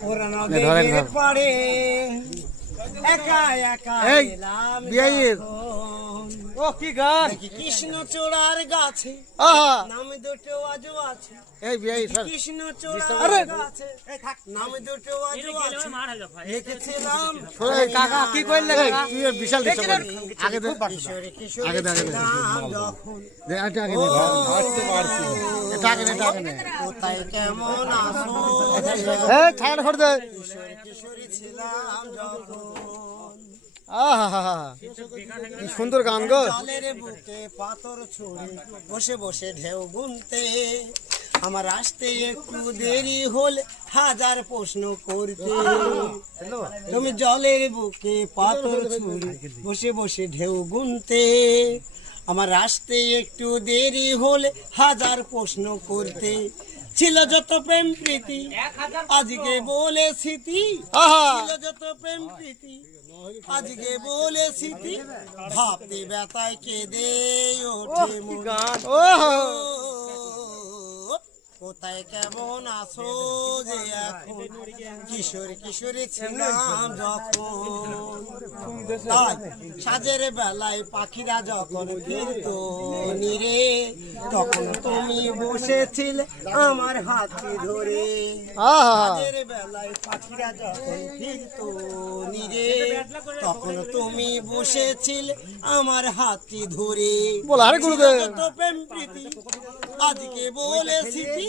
ধরেন একা একা এই, এলাম বিয়াইর। যখন। ও কি গান? কৃষ্ণ চূড়ার গাছে নাম দুটো আজও আছে। এই বিয়াই স্যার কৃষ্ণ আরে। গাছে নাম দুটো আজও আছে। লিখেছিলাম কাকা কি কইলে তুই বিশাল ডিস্টার্ব আগে দে। আগে দে, আগে দে। দে আগে আগে দে। হাঁটতে পারছি। এটা আগে এটা আগে কোথায় কেমন আসো এই ছাগল ফট দে। কিশোরী কিশোরী ছিলাম যখন। কি সুন্দর গান গো। বুকে পাথর ছড়ে বসে বসে ঢেউ গুনতে আমার আসতে একটু দেরি হলে হাজার প্রশ্ন করতে। তুমি জলের বুকে পাথর ছুড়ে বসে বসে ঢেউ গুনতে আমার আসতে একটু দেরি হলে হাজার প্রশ্ন করতে। ছিল যত প্রেম প্রীতি আজকে বলে স্মৃতি। ছিল যত প্রেম প্রীতি আজকে বলে স্মৃতি। ভাবতে ব্যথায় কেঁদে ওঠে মন। কোথায় কেমন আছো যে এখন? কিশোর কিশোরী ছিলাম যখন। সাজের বেলায় পাখিরা যখন ফিরতো নিরে তখন তুমি বসেছিলে আমার হাতটি ধরে। আহা। রাতের বেলায় পাখিরা যখন ফিরতো নিরে তখন তুমি বসেছিলে আমার হাতটি ধরে। যত প্রেম প্রীতি আজকে বলে স্মৃতি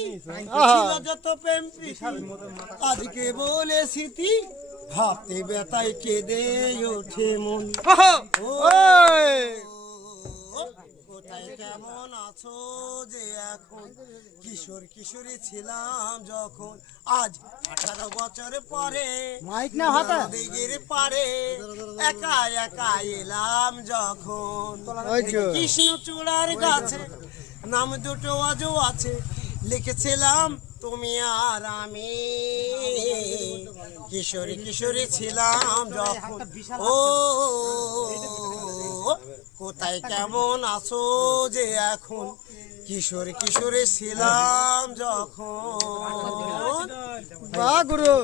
যত প্রেম প্রীতি আজকে বলে স্মৃতি ভাবতে ব্যথায় কেঁদে ওঠে মন। ও, কেমন আছো যে এখন? কিশোর কিশোরী ছিলাম যখন আজ আঠারো বছর পরে মাইক না হাতে দিগির পারে একা একা এলাম যখন। কৃষ্ণ চূড়ার গাছে নাম দুটো আজও আছে লিখেছিলাম তুমি আর আমি। কিশোরী কিশোরী ছিলাম যখন। ও কোথায় কেমন আছো যে এখন? কিশোর কিশোরে ছিলাম যখন। বা গুরু।